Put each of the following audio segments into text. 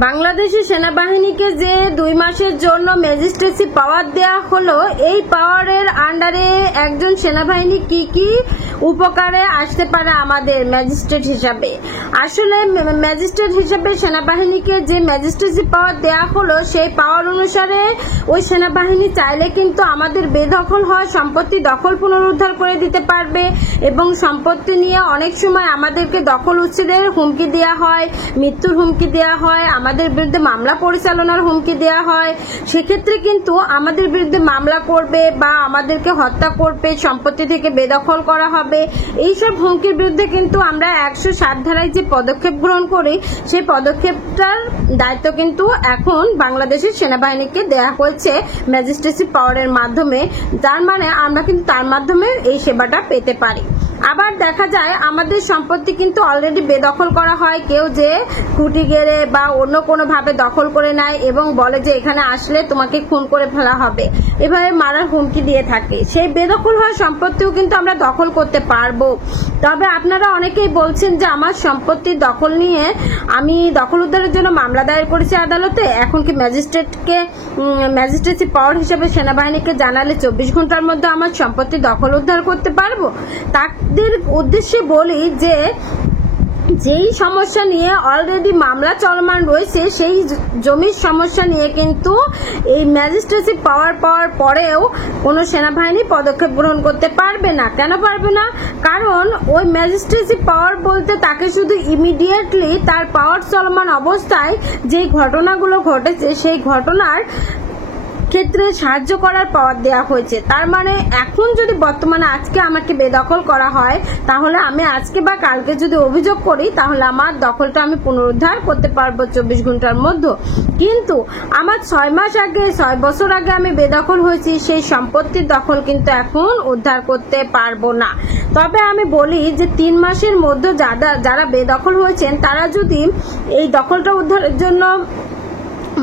বাংলাদেশের সেনাবাহিনীকে যে 2 মাসের জন্য ম্যাজিস্ট্রেসি পাওয়ার দেয়া হলো, এই পাওয়ারের আন্ডারে একজন সেনাবাহিনী কি কি উপকারে আসতে পারে আমাদের ম্যাজিস্ট্রেট হিসাবে। আসলে ম্যাজিস্ট্রেট হিসাবে সেনাবাহিনীকে যে ম্যাজিস্ট্রেসি পাওয়ার দেয়া হলো, সেই পাওয়ার অনুসারে ওই সেনাবাহিনী চাইলে কিন্তু আমাদের বেদখল হওয়া সম্পত্তি দখল পুনরুদ্ধার করে দিতে পারবে এবং সম্পত্তি নিয়ে অনেক সময় আমাদেরকে দখল উচ্ছেদের হুমকি দেওয়া হয়, মৃত্যুর হুমকি দেওয়া হয়, আমাদের বিরুদ্ধে মামলা পরিচালনার হুমকি দেওয়া হয়। সেক্ষেত্রে কিন্তু আমাদের বিরুদ্ধে মামলা করবে বা আমাদেরকে হত্যা করবে, সম্পত্তি থেকে বেদখল করা হবে। এইসব হুমকির বিরুদ্ধে কিন্তু আমরা 107 ধারায় যে পদক্ষেপ গ্রহণ করি, সেই পদক্ষেপটার দায়িত্ব কিন্তু এখন বাংলাদেশের সেনাবাহিনীকে দেওয়া হয়েছে ম্যাজিস্ট্রেসি পাওয়ারের মাধ্যমে, যার মানে আমরা কিন্তু তার মাধ্যমে এই সেবাটা পেতে পারি। আবার দেখা যায় আমাদের সম্পত্তি কিন্তু অলরেডি বেদখল করা হয়, কেউ যে খুঁটি গেড়ে বা অন্য কোনো ভাবে দখল করে নেয় এবং বলে যে এখানে আসলে তোমাকে খুন করে ফেলা হবে, এভাবে মারার হুমকি দিয়ে থাকে। সেই বেদখল হওয়া সম্পত্তিও কিন্তু আমরা দখল করতে পারবো। তবে আপনারা অনেকেই বলছেন যে আমার সম্পত্তির দখল নিয়ে আমি দখল উদ্ধারের জন্য মামলা দায়ের করেছি আদালতে, এখন কি ম্যাজিস্ট্রেসি পাওয়ার হিসেবে সেনাবাহিনীকে জানালে 24 ঘন্টার মধ্যে আমার সম্পত্তি দখল উদ্ধার করতে পারবো? তাদের উদ্দেশ্যে বলি যে যেই সমস্যা নিয়ে অলরেডি মামলা চলমান রয়েছে, সেই জমির সমস্যা নিয়ে কিন্তু এই ম্যাজিস্ট্রেসি পাওয়ার পাওয়ার পরেও কোনো সেনাবাহিনী পদক্ষেপ গ্রহণ করতে পারবে না। কেন পারবে না? কারণ ওই ম্যাজিস্ট্রেসি পাওয়ার বলতে তাকে শুধু ইমিডিয়েটলি তার পাওয়ার চলমান অবস্থায় যে ঘটনাগুলো ঘটেছে সেই ঘটনার ক্ষেত্রে সাহায্য করার পাওয়ার দেওয়া হয়েছে। তার মানে এখন যদি বর্তমানে আজকে আমাকে বেদখল করা হয়, তাহলে আমি আজকে বা কালকে যদি অভিযোগ করি, তাহলে আমার দখলটা আমি পুনরুদ্ধার করতে পারবো 24 ঘন্টার মধ্যে। কিন্তু আমার 6 মাস আগে, 6 বছর আগে আমি বেদখল হয়েছি, সেই সম্পত্তির দখল কিন্তু এখন উদ্ধার করতে পারবো না। তবে আমি বলি যে 3 মাসের মধ্যে যারা বেদখল হয়েছেন, তারা যদি এই দখলটা উদ্ধারের জন্য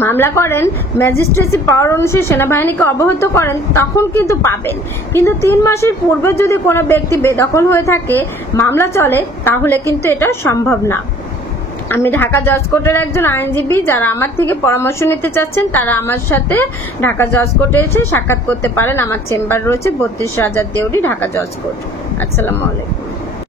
মামলা করেন, ম্যাজিস্ট্রেসি পাওয়ার অনুসারে সেনাবাহিনীকে অবহিত করেন, তখন কিন্তু পাবেন। কিন্তু 3 মাসের পূর্বে যদি কোনো ব্যক্তি বেদখল হয়ে থাকে, মামলা চলে, তাহলে কিন্তু এটা সম্ভব না। আমি ঢাকা জজ কোর্টের একজন আইনজীবী, যারা আমার থেকে পরামর্শ নিতে চাচ্ছেন তারা আমার সাথে ঢাকা জজ কোর্টে এসে সাক্ষাৎ করতে পারেন। আমার চেম্বার রয়েছে 32 রাজার দেউরি, ঢাকা জজ কোর্ট। আসসালামু আলাইকুম।